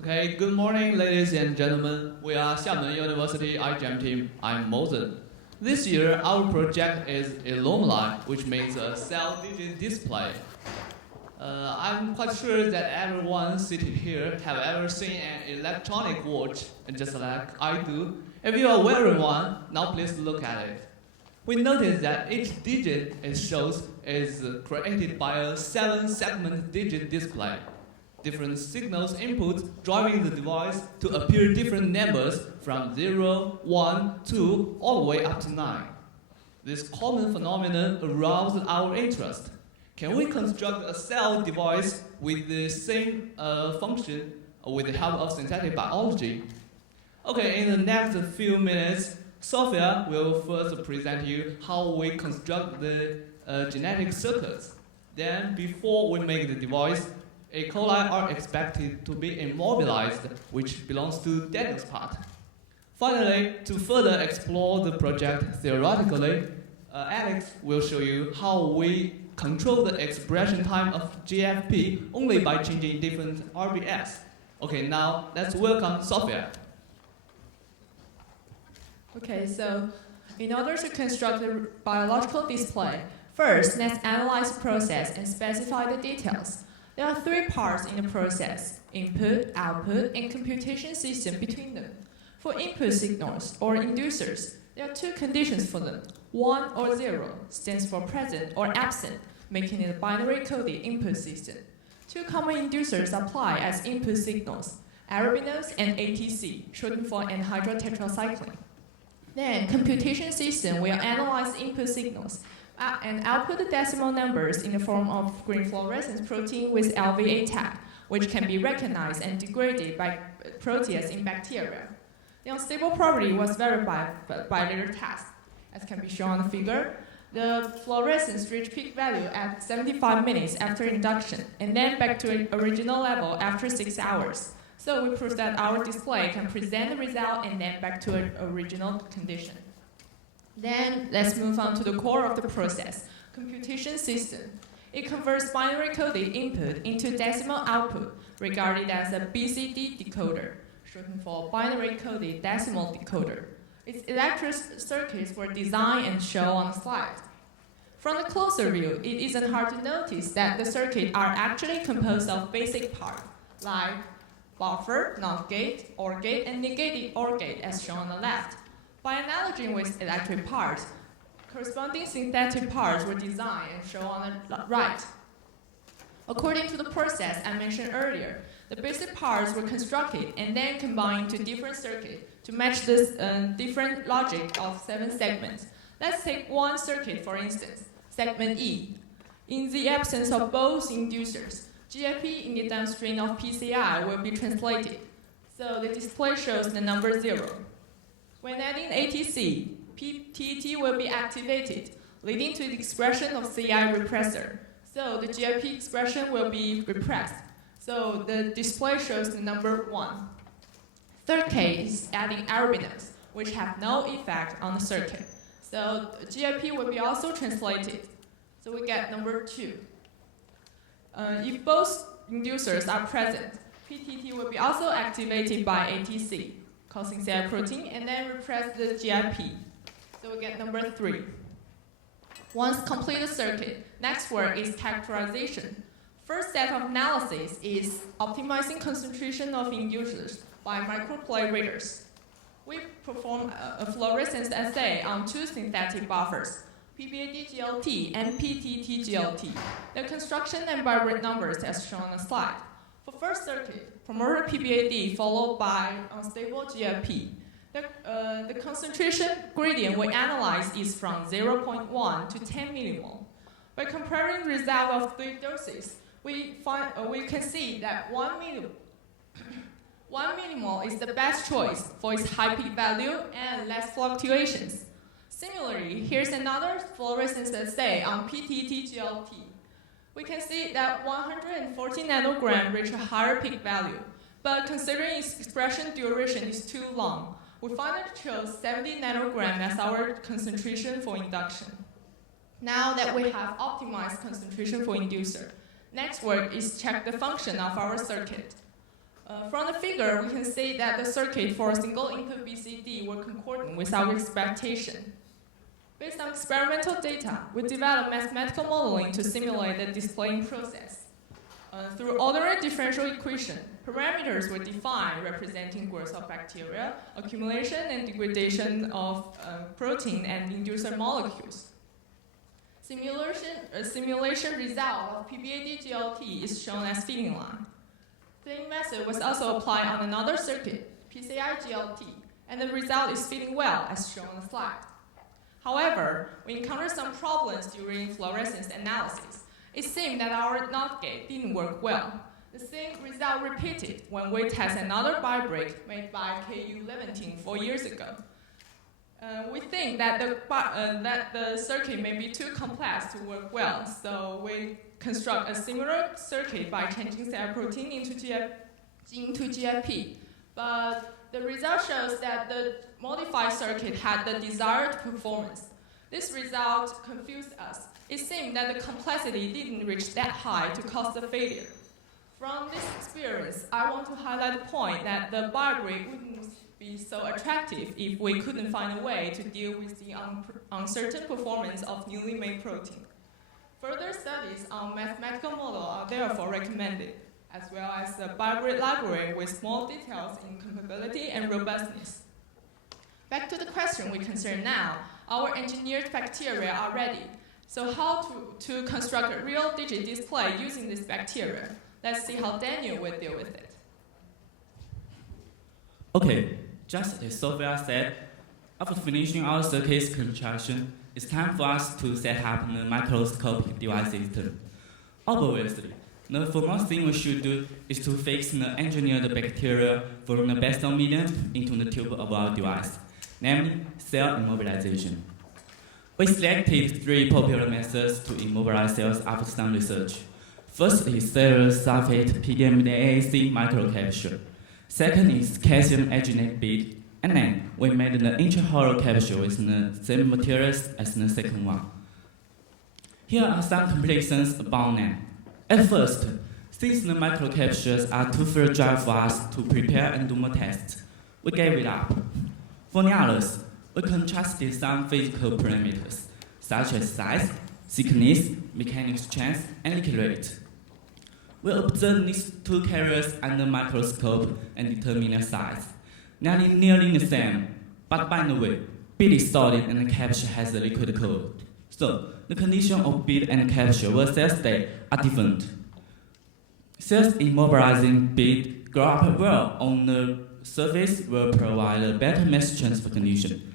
Okay, good morning, ladies and gentlemen. We are Xiamen University iGEM team. I'm Moses. This year, our project is alumni, which means a cell digit display. I'm quite sure that everyone sitting here have ever seen an electronic watch, just like I do. If you are wearing one, now please look at it. We notice that each digit it shows is created by a 7-segment digit display. Different signals inputs driving the device to appear different numbers from 0, 1, 2, all the way up to 9. This common phenomenon aroused our interest. Can we construct a cell device with the same function with the help of synthetic biology? Okay, in the next few minutes, Sophia will first present you how we construct the genetic circuits. Then, before we make the device, E. coli are expected to be immobilized, which belongs to Daniel's part. Finally, to further explore the project theoretically, Alex will show you how we control the expression time of GFP only by changing different RBS. Okay, now let's welcome Sophia. Okay, so in order to construct the biological display, first let's analyze the process and specify the details. There are three parts in the process: input, output, and computation system between them. For input signals or inducers, there are two conditions for them. 1 or 0 stands for present or absent, making it a binary coded input system. Two common inducers apply as input signals: arabinose and ATC, shortened for anhydrotetracycline. Then, computation system will analyze input signals and output the decimal numbers in the form of green fluorescence protein with LVA tag, which can be recognized and degraded by protease in bacteria. The unstable property was verified by later tests. As can be shown on the figure, the fluorescence reached peak value at 75 minutes after induction, and then back to an original level after 6 hours. So we prove that our display can present the result and then back to an original condition. Then let's move on to the core of the process, computation system. It converts binary coded input into decimal output, regarded as a BCD decoder, shortened for binary coded decimal decoder. Its electric circuits were designed and shown on the slide. From the closer view, it isn't hard to notice that the circuits are actually composed of basic parts, like buffer, NOT gate, OR gate, and negated OR gate, as shown on the left. By analogy with electric parts, corresponding synthetic parts were designed and shown on the right. According to the process I mentioned earlier, the basic parts were constructed and then combined to different circuits to match this different logic of 7 segments. Let's take one circuit for instance, segment E. In the absence of both inducers, GFP in the downstream of PCI will be translated. So the display shows the number 0. When adding ATC, PTT will be activated, leading to the expression of CI repressor. So the GFP expression will be repressed. So the display shows the number 1. Third case is adding arabinose, which have no effect on the circuit. So GFP will be also translated. So we get number 2. If both inducers are present, PTT will be also activated by ATC, causing CI protein, and then repress the GFP. So we get number 3. Once complete the circuit, next work is characterization. First set of analysis is optimizing concentration of inducers by microplate readers. We perform a fluorescence assay on 2 synthetic buffers, PBAD-GLT and PTT-GLT. The construction and byte numbers as shown on the slide. For first circuit, promoter PBAD followed by unstable GFP. The concentration gradient we analyze is from 0.1 to 10 millimole. By comparing the result of 3 doses, we can see that 1 millimole is the best choice for its high peak value and less fluctuations. Similarly, here's another fluorescence assay on PTT-GLT. We can see that 140 nanogram reach a higher peak value, but considering its expression duration is too long, we finally chose 70 nanogram as our concentration for induction. Now that we have optimized concentration for inducer, next work is check the function of our circuit. From the figure, we can see that the circuit for a single input BCD were concordant with our expectation. Based on experimental data, we developed mathematical modeling to simulate the displaying process. Through ordinary differential equation, parameters were defined representing growth of bacteria, accumulation and degradation of protein and inducer molecules. Simulation result of PBAD-GLT is shown as feeding line. The same method was also applied on another circuit, PCI-GLT, and the result is fitting well as shown on the slide. However, we encountered some problems during fluorescence analysis. It seemed that our NOT gate didn't work well. The same result repeated when we test another bi-break made by KU-Leventin 4 years ago. We think that the circuit may be too complex to work well, so we construct a similar circuit by changing cell protein into GFP. But the result shows that the modified circuit had the desired performance. This result confused us. It seemed that the complexity didn't reach that high to cause the failure. From this experience, I want to highlight the point that the bi-break wouldn't be so attractive if we couldn't find a way to deal with the uncertain performance of newly made protein. Further studies on mathematical model are therefore recommended, as well as a bi-break library with small details in compatibility and robustness. Back to the question we concern now, our engineered bacteria are ready. So how to construct a real digit display using this bacteria? Let's see how Daniel will deal with it. Okay, just as Sophia said, after finishing our circuit's construction, it's time for us to set up the microscopic device system. Obviously, the foremost thing we should do is to fix the engineered bacteria from the basal medium into the tube of our device, namely cell immobilization. We selected 3 popular methods to immobilize cells after some research. First is cellular sulfate PMDAC microcapsule. Second is calcium arginate bead. And then we made the intrahollow capsule with the same materials as the second one. Here are some complications about them. At first, since the microcapsules are too fragile for us to prepare and do more tests, we gave it up. For the others, we contrasted some physical parameters, such as size, thickness, mechanical strength, and leak rate. We observed these 2 carriers under the microscope and determined their size. They are nearly the same, but by the way, bead is solid and the capsule has a liquid coat. So, the condition of bead and capsule where cells stay are different. Cells immobilizing bead grow up well on the surface will provide a better mass transfer condition.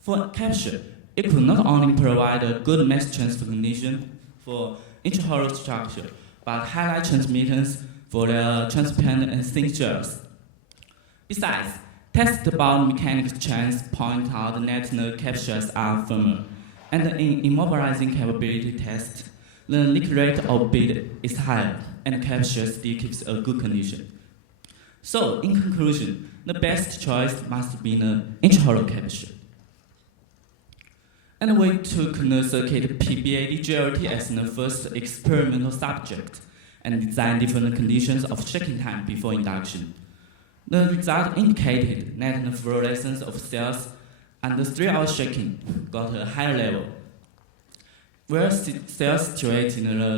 For capsule, it could not only provide a good mass transfer condition for intrahollow structure, but highlight transmittance for the transparent and thin shells. Besides, tests about mechanical strength point out that the capsules are firmer, and in immobilizing capability test, the leak rate of bead is higher, and the capsule still keeps a good condition. So, in conclusion, the best choice must be the intrahollow capsule. And we took the circuit PBAD-GLT as the first experimental subject and designed different conditions of shaking time before induction. The result indicated that the fluorescence of cells under 3-hour shaking got a higher level, where cells situated in the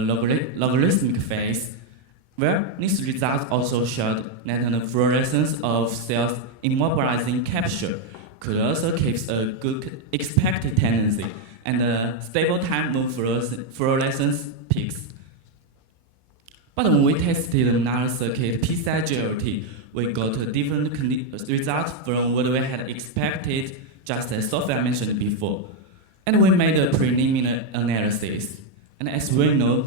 logarithmic phase, where this result also showed that the fluorescence of cells immobilizing capsule could also keep a good expected tendency and a stable time of fluorescence peaks. But when we tested another circuit, PCI-GLT, we got a different result from what we had expected, just as Sophia mentioned before. And we made a preliminary analysis. And as we know,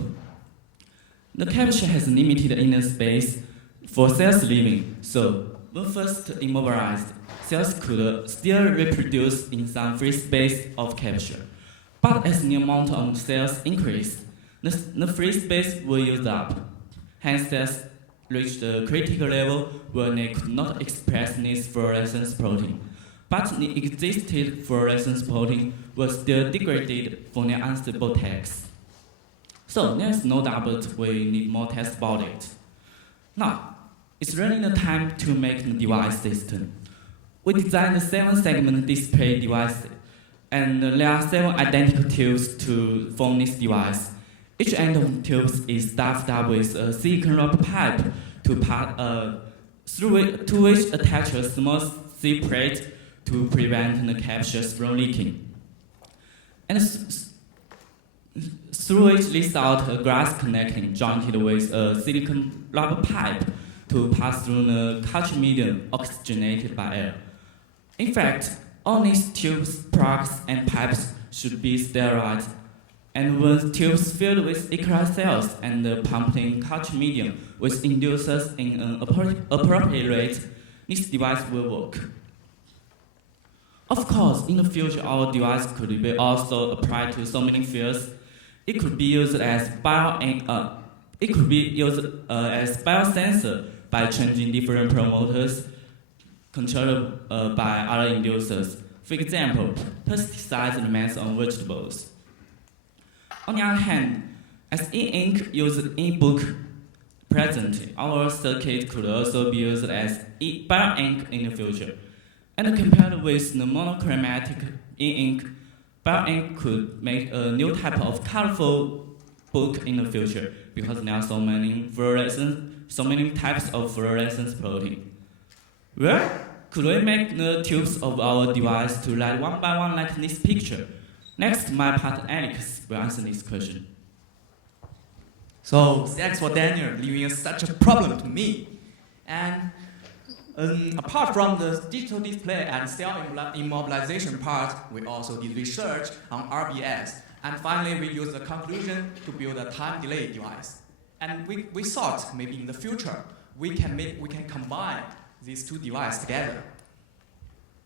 the capsule has limited inner space for cells living, so when first immobilized, cells could still reproduce in some free space of capsule. But as the amount of cells increased, the free space will use up. Hence, cells reached a critical level where they could not express this fluorescence protein. But the existing fluorescence protein was still degraded for the unstable tags. So there's no doubt we need more tests about it. Now, It's running the time to make the device system. We designed the 7-segment display device, and there are 7 identical tubes to form this device. Each end of the tubes is stuffed up with a silicon rubber pipe to which attach a small C plate to prevent the capsules from leaking. And through which leads out a glass connecting jointed with a silicon rubber pipe to pass through the culture medium oxygenated by air. In fact, all these tubes, plugs, and pipes should be sterilized, and when tubes filled with E. coli cells and pumped in culture medium with inducers in an appropriate rate, this device will work. Of course, in the future, our device could be also applied to so many fields. It could be used as biosensor by changing different promoters controlled by other inducers. For example, pesticides remains on vegetables. On the other hand, as e-ink uses e-book presently, our circuit could also be used as bio-ink in the future. And compared with the monochromatic e-ink, bio-ink could make a new type of colorful book in the future because there are so many types of fluorescence protein. Well, could we make the tubes of our device to light one by one like this picture? Next, my partner Alex will answer this question. So thanks for Daniel leaving such a problem to me. And apart from the digital display and cell immobilization part, we also did research on RBS. And finally, we used the conclusion to build a time delay device. And we thought maybe in the future we can combine these two devices together.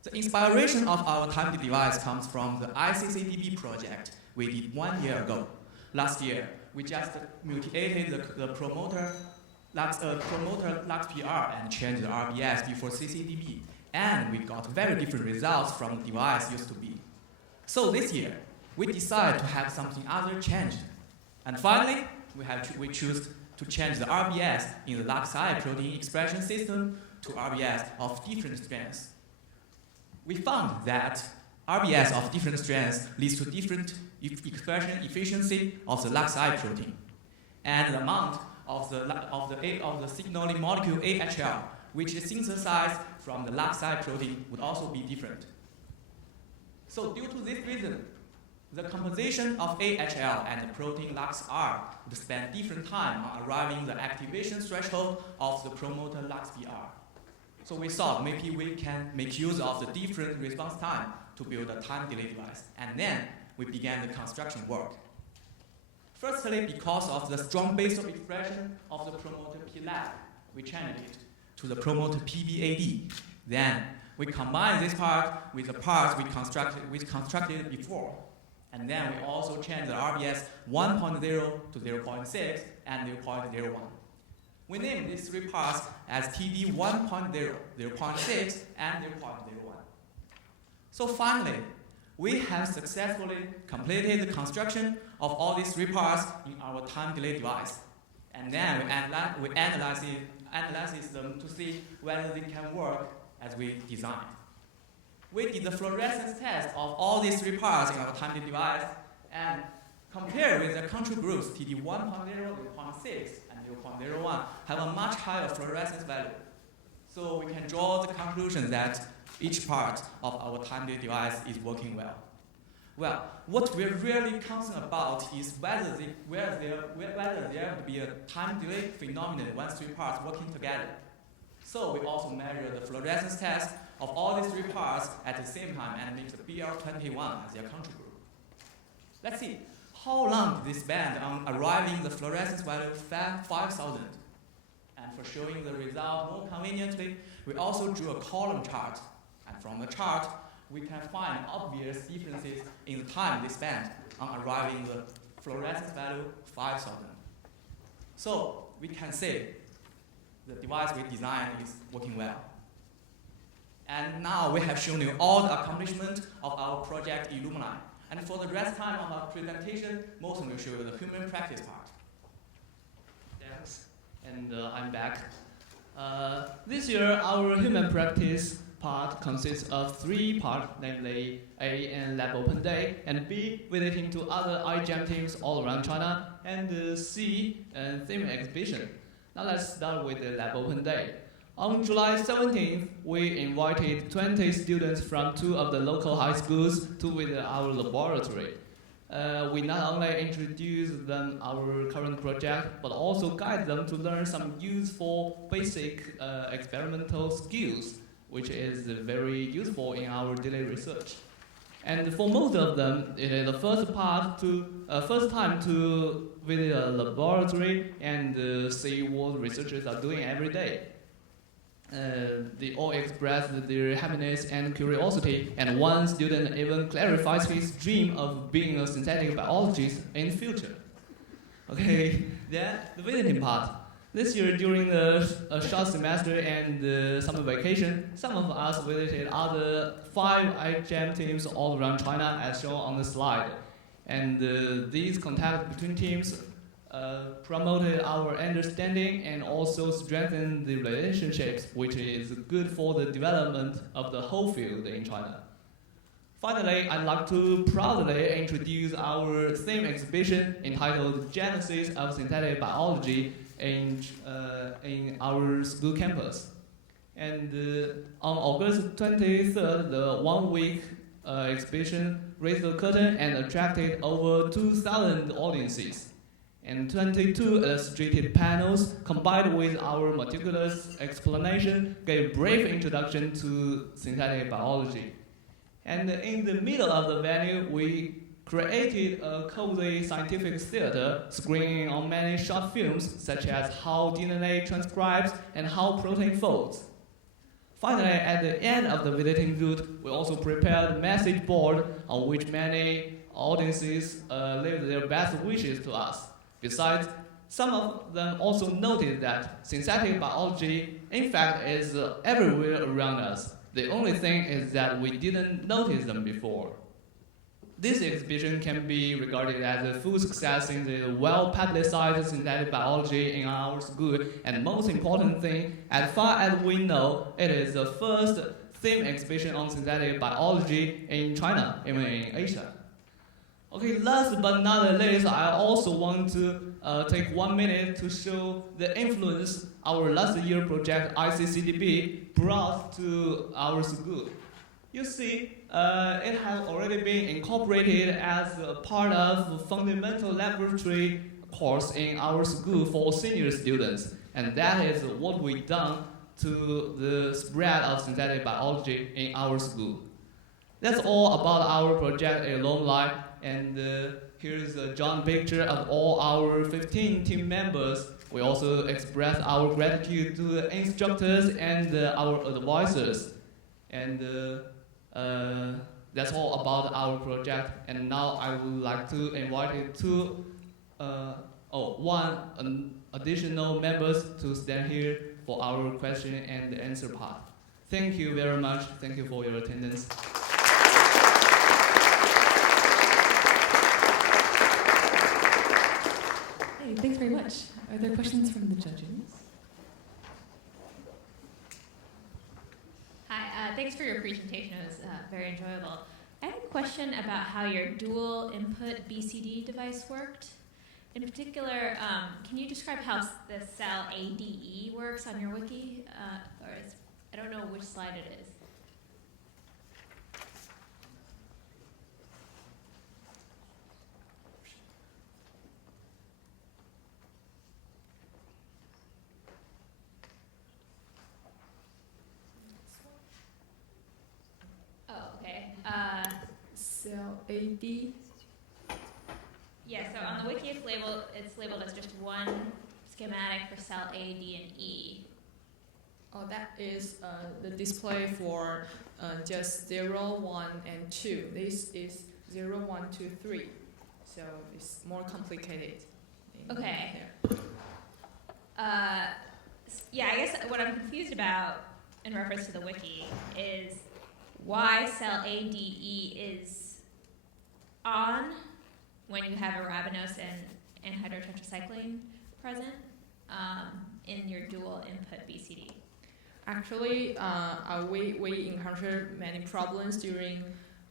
The inspiration of our time delay device comes from the ICCDB project we did 1 year ago. Last year, we just mutated the promoter LuxPR and changed the RBS before CCDB, and we got very different results from the device used to be. So this year, we decided to have something other changed. And finally, we choose to change the RBS in the LuxI protein expression system to RBS of different strands. We found that RBS of different strands leads to different expression efficiency of the LuxI protein, and the amount of the signaling molecule AHL, which is synthesized from the LuxI protein, would also be different. So due to this reason, the composition of AHL and the protein LuxR would spend different time on arriving the activation threshold of the promoter LuxPR. So we thought maybe we can make use of the different response time to build a time delay device, and then we began the construction work. Firstly, because of the strong basal expression of the promoter PLAB, we changed it to the promoter PBAD. Then we combined this part with the parts we constructed before. And then we also changed the RBS 1.0 to 0.6 and 0.01. We named these three parts as TD 1.0, 0.6, and 0.01. So finally, we have successfully completed the construction of all these three parts in our time delay device. And then we analyze them to see whether they can work as we designed. We did the fluorescence test of all these three parts in our time delay device and compared with the control groups TD 1.0, 0.6, and 0.01 have a much higher fluorescence value. So we can draw the conclusion that each part of our time delay device is working well. Well, what we're really concerned about is whether there will be a time delay phenomenon once three parts working together. So we also measure the fluorescence test of all these three parts at the same time and make the BL21 as their control group. Let's see, how long did they spend on arriving the fluorescence value 5,000? And for showing the result more conveniently, we also drew a column chart. And from the chart, we can find obvious differences in the time they spent on arriving the fluorescence value 5,000. So we can say the device we designed is working well. And now we have shown you all the accomplishments of our project Illumina. And for the rest time of our presentation, Mosen will show you the human practice part. Thanks. And I'm back. This year, our human practice part consists of 3 parts, namely A, and Lab Open Day, and B, visiting to other iGEM teams all around China, and C, theme exhibition. Now let's start with the Lab Open Day. On July 17th, we invited 20 students from 2 of the local high schools to visit our laboratory. We not only introduce them our current project, but also guide them to learn some useful basic experimental skills, which is very useful in our daily research. And for most of them, it is the first time to visit a laboratory and see what researchers are doing every day. They all express their happiness and curiosity, and one student even clarifies his dream of being a synthetic biologist in the future. Okay, then the visiting part. This year, during the short semester and the summer vacation, some of us visited other 5 iGEM teams all around China, as shown on the slide. And these contacts between teams promoted our understanding and also strengthened the relationships, which is good for the development of the whole field in China. Finally, I'd like to proudly introduce our theme exhibition entitled Genesis of Synthetic Biology in our school campus. And on August 23rd, the 1-week exhibition raised the curtain and attracted over 2,000 audiences. And 22 illustrated panels combined with our meticulous explanation gave brief introduction to synthetic biology. And in the middle of the venue, we created a cozy scientific theater screening on many short films such as how DNA transcribes and how protein folds. Finally, at the end of the visiting route, we also prepared a message board on which many audiences leave their best wishes to us. Besides, some of them also noted that synthetic biology, in fact, is everywhere around us. The only thing is that we didn't notice them before. This exhibition can be regarded as a full success in the well-publicized synthetic biology in our school, and most important thing, as far as we know, it is the first theme exhibition on synthetic biology in China, even in Asia. Okay, last but not least, I also want to take 1 minute to show the influence our last year project ICCDB brought to our school. You see, it has already been incorporated as a part of fundamental laboratory course in our school for senior students, and that is what we've done to the spread of synthetic biology in our school. That's all about our project alumni, and here's a joint picture of all our 15 team members. We also express our gratitude to the instructors and our advisors. And that's all about our project. And now I would like to invite one additional members to stand here for our question and answer part. Thank you very much. Thank you for your attendance. Hey, thanks very much. Are there questions from the judges? Hi, thanks for your presentation. It was very enjoyable. I have a question about how your dual input BCD device worked. In particular, can you describe how the cell ADE works on your wiki? I don't know which slide it is. Cell AD. Yeah, so on the wiki it's labeled as just one schematic for cell A, D, and E. Oh, that is the display for just 0, 1, and 2. This is 0, 1, 2, 3. So it's more complicated. Okay. Yeah, I guess what I'm confused about in reference to the wiki is why cell ADE is on when you have arabinose and hydrotetracycline present, in your dual input BCD? Actually, we encountered many problems during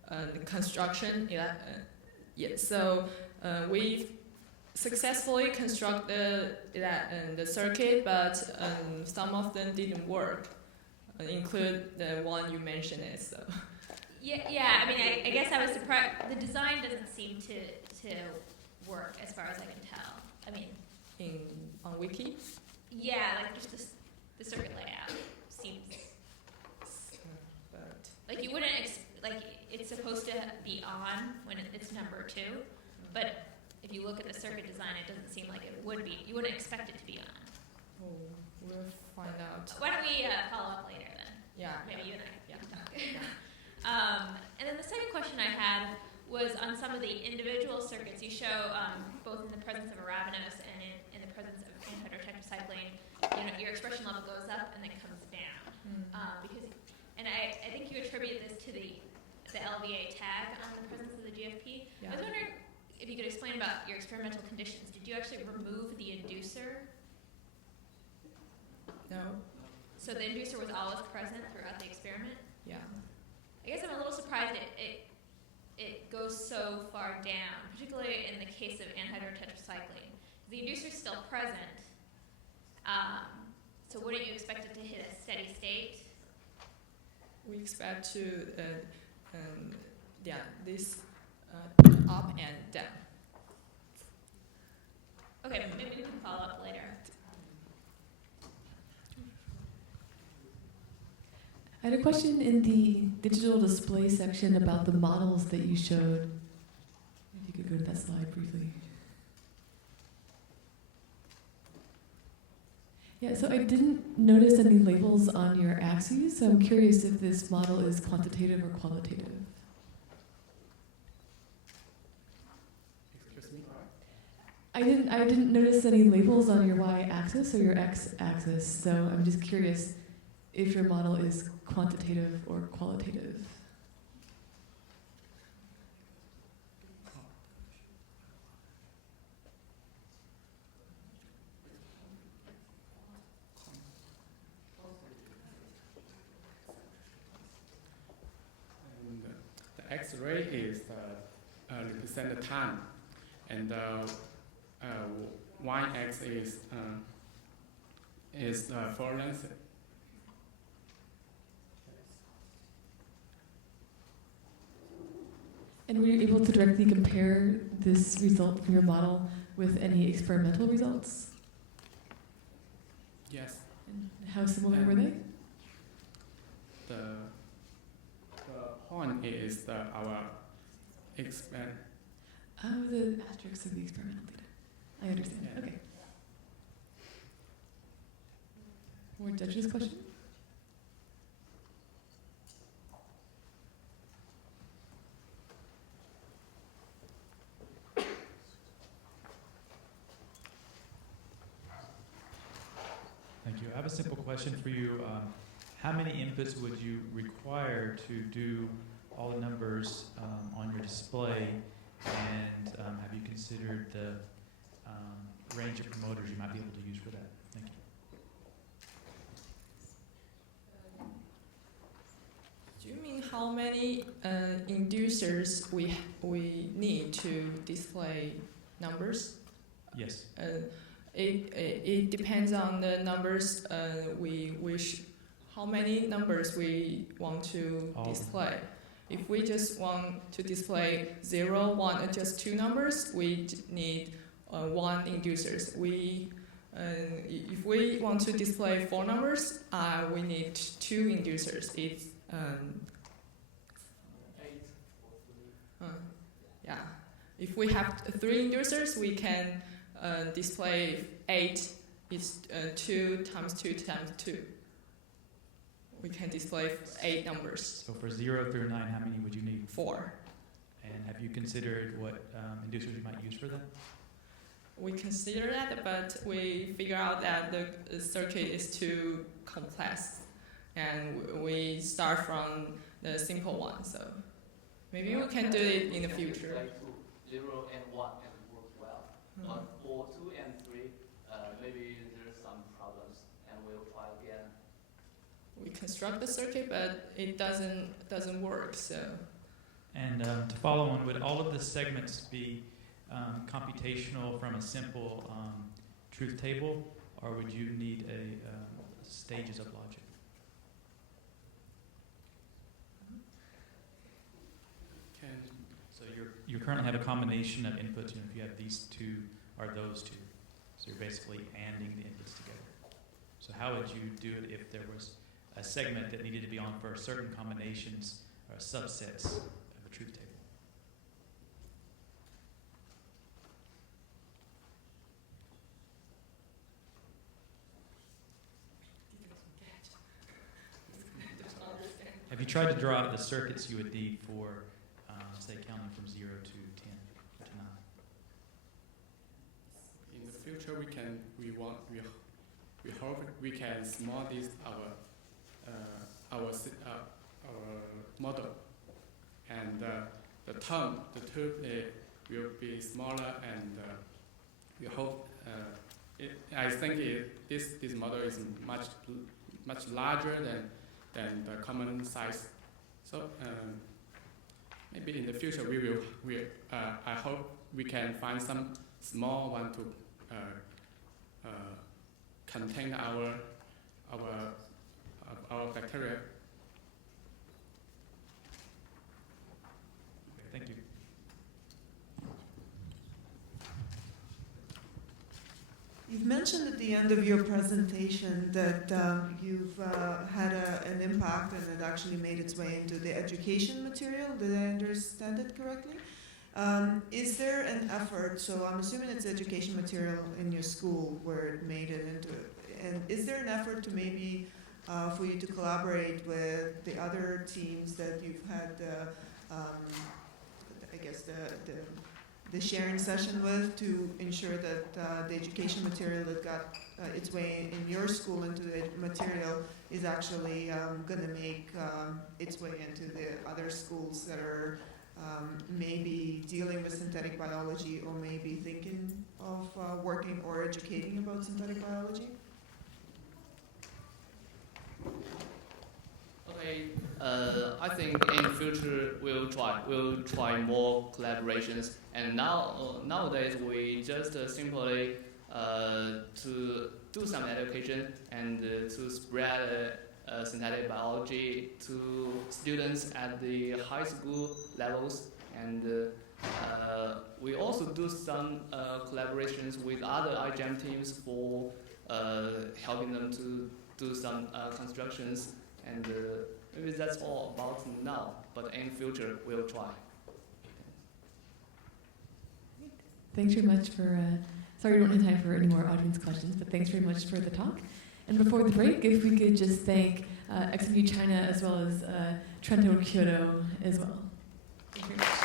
the construction. So we successfully constructed the circuit, but some of them didn't work, include the one you mentioned. So. Yeah. I mean, I guess I was surprised. The design doesn't seem to work as far as I can tell. I mean, on Wiki. Yeah, like just the circuit layout seems like you wouldn't like it's supposed to be on when it's number 2, but if you look at the circuit design, it doesn't seem like it would be. You wouldn't expect it to be on. Oh, we'll find out. Why don't we follow up later then? Yeah. Maybe you and I can talk. And then the second question I had was on some of the individual circuits. You show both in the presence of arabinose and in the presence of anhydrotetracycline, your expression level goes up and then comes down. I think you attribute this to the LVA tag on the presence of the GFP. Yeah. I was wondering if you could explain about your experimental conditions. Did you actually remove the inducer? No. So the inducer was always present throughout the experiment? Yeah. I guess I'm a little surprised it goes so far down, particularly in the case of anhydrotetracycline. The inducer is still present, so wouldn't you expect it to hit a steady state? We expect to, this up and down. Okay, maybe we can follow up later. I had a question in the digital display section about the models that you showed. If you could go to that slide briefly. Yeah, so I didn't notice any labels on your axes, so I'm curious if this model is quantitative or qualitative. Excuse me? I didn't notice any labels on your y-axis or your x-axis, so I'm just curious if your model is quantitative or qualitative. And the X-ray is represent the time, and y-axis is fluorescence. And were you able to directly compare this result from your model with any experimental results? Yes. And how similar were they? The point is our experiment. Oh, the asterisks of the experimental data. I understand. Yeah. Okay. More judges' question? Thank you. I have a simple question for you. How many inputs would you require to do all the numbers on your display? And have you considered the range of promoters you might be able to use for that? Thank you. Do you mean how many inducers we need to display numbers? Yes. It depends on the numbers we wish, how many numbers we want to display. If we just want to display 0, 1, and just 2 numbers, we need 1 inducers. If we want to display 4 numbers, we need 2 inducers. It's 8. Yeah. If we have 3 inducers, we can display 8. It's 2 times 2 times 2. We can display 8 numbers. So for 0 through 9, how many would you need? 4. And have you considered what inducers you might use for that? We consider that, but we figure out that the circuit is too complex, and we start from the simple one. So maybe we can do it in the future. Like 0 and 1 and work well. On 4, 2 and 3, maybe there's some problem. construct the circuit, but it doesn't work. So. And to follow on, would all of the segments be computational from a simple truth table, or would you need stages of logic? So you currently have a combination of inputs, and if you have these two or those two, so you're basically ANDing the inputs together. So how would you do it if there was a segment that needed to be on for certain combinations or subsets of a truth table? Have you tried to draw out the circuits you would need for, say, counting from 0 to 10 to 9? In the future, we hope we can small this our model, and the tube will be smaller, and we hope. I think this model is much larger than the common size. So maybe in the future I hope we can find some small one to contain our bacteria. Thank you. You've mentioned at the end of your presentation that you've had an impact and it actually made its way into the education material. Did I understand it correctly? Is there an effort, so I'm assuming it's education material in your school where it made it into it, and is there an effort to maybe for you to collaborate with the other teams that you've had I guess the sharing session with, to ensure that the education material that got its way in your school into the material is actually going to make its way into the other schools that are maybe dealing with synthetic biology or maybe thinking of working or educating about synthetic biology? Okay, I think in the future we'll try more collaborations. And nowadays we just simply to do some education and to spread synthetic biology to students at the high school levels, and we also do some collaborations with other iGEM teams for helping them to do some constructions, and maybe that's all about now, but in future we'll try. Thanks very much for, sorry we don't have time for any more audience questions, but thanks very much for the talk. And before the break, if we could just thank XMU China as well as Trento Kyoto as well. Thank you very much.